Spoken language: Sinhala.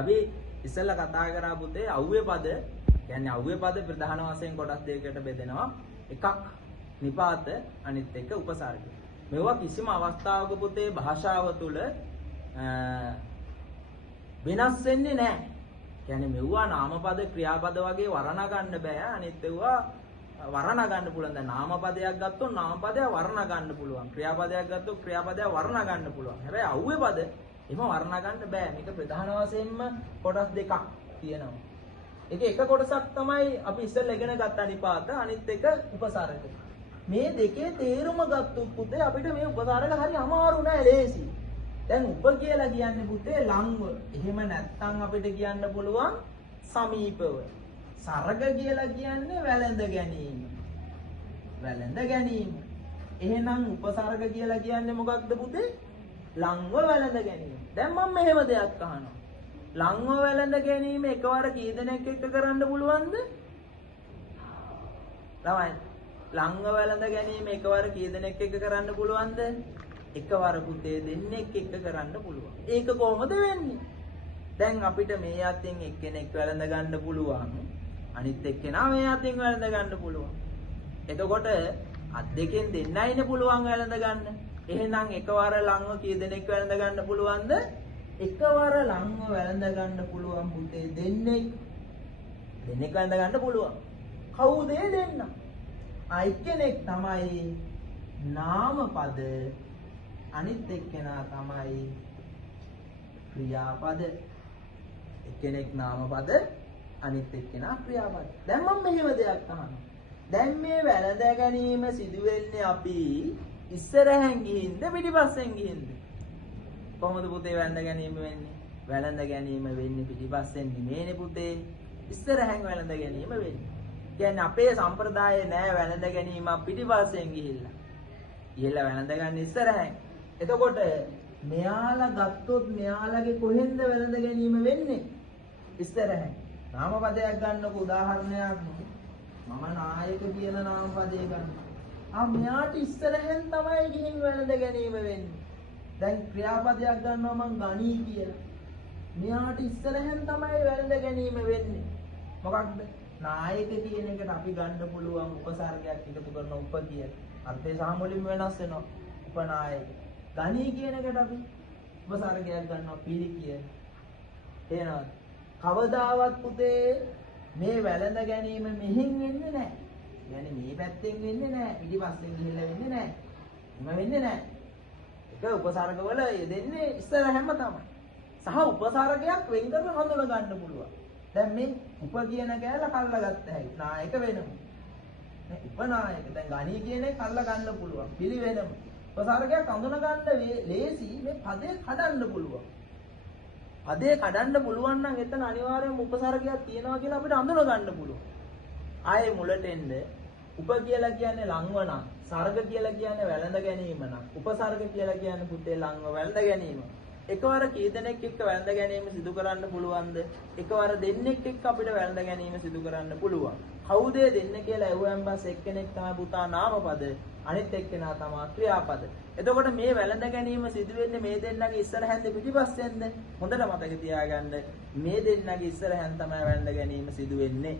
අපි ඉස්සෙල්ලා කතා කරා පුතේ අව්වේ පද කියන්නේ අව්වේ පද ප්‍රධාන වශයෙන් කොටස් දෙකකට බෙදෙනවා. එකක් නිපාත අනිත් එක උපසර්ග. මේවා කිසිම අවස්ථාවක පුතේ භාෂාව තුළ වෙනස් වෙන්නේ නැහැ. කියන්නේ මෙවුවා නාමපද ක්‍රියාපද වගේ වර්ණ ගන්න බෑ. අනිත් ඒවා වර්ණ ගන්න පුළුවන්. දැන් නාමපදයක් ගත්තොත් නාමපදය වර්ණ ගන්න පුළුවන්. ක්‍රියාපදයක් ගත්තොත් ක්‍රියාපදය වර්ණ ගන්න පුළුවන්. හැබැයි අව්වේ පද එහෙම වර්ණ ගන්න බෑ. මේක ප්‍රධාන වශයෙන්ම කොටස් දෙකක් තියෙනවා. ඒක එක කොටසක් තමයි අපි ඉස්සෙල්ලා ඉගෙන ගත්ත නිපාත අනිත් එක උපසර්ග. මේ දෙකේ තේරුම ගත්තොත් පුතේ අපිට මේ උපසර්ග හරි අමාරු නෑ ලේසි. දැන් උප කියලා කියන්නේ පුතේ ලංව. එහෙම නැත්නම් අපිට කියන්න පුළුවන් සමීපව. සර්ග කියලා කියන්නේ වැළඳ ගැනීම. වැළඳ ගැනීම. එහෙනම් උපසර්ග කියලා කියන්නේ මොකක්ද පුතේ? ලංව වැළඳ ගැනීම. දැන් මම මෙහෙම දෙයක් අහනවා. ලංව වැළඳ ගැනීම එකවර කී දෙනෙක් එක්ක කරන්න පුළුවන්ද? ළමයි ලංව වැළඳ ගැනීම එකවර කී දෙනෙක් එක්ක කරන්න පුළුවන්ද? එකවර පුතේ දෙන්නෙක් එක්ක කරන්න පුළුවන්. ඒක කොහොමද වෙන්නේ? දැන් අපිට මේ අතින් එක්කෙනෙක් වැළඳ ගන්න පුළුවන්. අනිත් එක්කෙනා මේ අතින් වැළඳ ගන්න පුළුවන්. එතකොට අත් දෙකෙන් දෙන්නයිනේ පුළුවන් වැළඳ ගන්න. එහෙනම් එකවර ලංව කී දෙනෙක් වැළඳ ගන්න පුළුවන්ද? එකවර ලංව වැළඳ ගන්න පුළුවන් පුතේ දෙන්නෙක්. දෙන්නෙක් වැළඳ ගන්න පුළුවන්. කවුද දෙන්න? එක්කෙනෙක් තමයි නාමපද අනිත් එක්කෙනා තමයි ක්‍රියාපද. එක්කෙනෙක් නාමපද අනිත් එක්කෙනා ක්‍රියාපද. දැන් මම මෙහෙම දෙයක් අහනවා. දැන් මේ වැළඳ ගැනීම සිදු වෙන්නේ අපි ඉස්සරහෙන් ගිහින්ද පිටිපස්සෙන් ගිහින්ද? කොහොමද පුතේ වැළඳ ගැනීම වෙන්නේ? වැළඳ ගැනීම වෙන්නේ පිටිපස්සෙන් නෙමෙයිනේ පුතේ. ඉස්සරහෙන් වැළඳ ගැනීම වෙන්නේ. කියන්නේ අපේ සම්ප්‍රදායේ නෑ වැළඳ ගැනීම පිටිපස්සෙන් ගිහිල්ලා. ගිහිල්ලා වැළඳ ගන්න ඉස්සරහෙන්. එතකොට මෙයාලා ගත්තොත් මෙයාලගේ කොහෙන්ද වැළඳ ගැනීම වෙන්නේ? ඉස්සරහෙන්. නාමපදයක් ගන්නකො උදාහරණයක් මම නායක කියන නාමපදේ ගන්න. මෙයාට ඉස්සරහෙන් තමයි ගිහින් වැළඳ ගැනීම වෙන්නේ. දැන් ක්‍රියාපදයක් ගන්නවා මං ගණී කියලා. මෙයාට ඉස්සරහෙන් තමයි වැළඳ ගැනීම වෙන්නේ. මොකක්ද? නායක කියන එකට අපි ගන්න පුළුවන් උපසර්ගයක් එකතු කරන උප කියලා. අර්ථය සහ මුලින්ම වෙනස් වෙනවා. උපනායක. ගණී කියන එකට අපි උපසර්ගයක් ගන්නවා පිළි කියලා. තේරෙනවද? කවදාවත් පුතේ මේ වැළඳ ගැනීම මෙහෙන් වෙන්නේ නැහැ. يعني මේ පැත්තෙන් වෙන්නේ නැහැ. පිටිපස්සෙන් ගිහිල්ලා වෙන්නේ නැහැ. එහෙම වෙන්නේ නැහැ. ඒක උපසර්ගවල යෙදෙන්නේ ඉස්සරහම තමයි. සහ උපසර්ගයක් වෙන් කරලා හඳුන ගන්න පුළුවන්. දැන් මේ උප කියන කෑල්ල කල්ලා ගත්ත හැකි. නායක වෙනම. උපනායක. දැන් ගණී කියන එක කල්ලා ගන්න පුළුවන්. පිළි වෙනම. උපසර්ගයක් හඳුන ගන්න ලේසි. මේ පදේ කඩන්න පුළුවන්. පදේ කඩන්න පුළුවන් නම් එතන අනිවාර්යයෙන්ම උපසර්ගයක් තියෙනවා කියලා අපිට හඳුන ගන්න පුළුවන්. ආයේ මුලට එන්න උප කියලා කියන්නේ ලංව නම්, සර්ග කියලා කියන්නේ වැළඳ ගැනීම නම්, උපසර්ග කියලා කියන්නේ පුතේ ලංව වැළඳ ගැනීම. එකවර කී දෙනෙක් එක්ක වැළඳ ගැනීම සිදු කරන්න පුළුවන්ද? එකවර දෙන්නෙක් එක්ක අපිට වැළඳ ගැනීම සිදු කරන්න පුළුවන්. කවුද දෙන්නේ කියලා ඇහුවෙන් පස්සේ එක්කෙනෙක් තමයි පුතා නාමපද, අනිත් එක්කෙනා තමයි ක්‍රියාපද. එතකොට මේ වැළඳ ගැනීම සිදු වෙන්නේ මේ දෙන්නගේ ඉස්සරහෙන්ද පිටිපස්සෙන්ද? හොඳට මතක තියාගන්න. මේ දෙන්නගේ ඉස්සරහෙන් තමයි වැළඳ ගැනීම සිදු වෙන්නේ.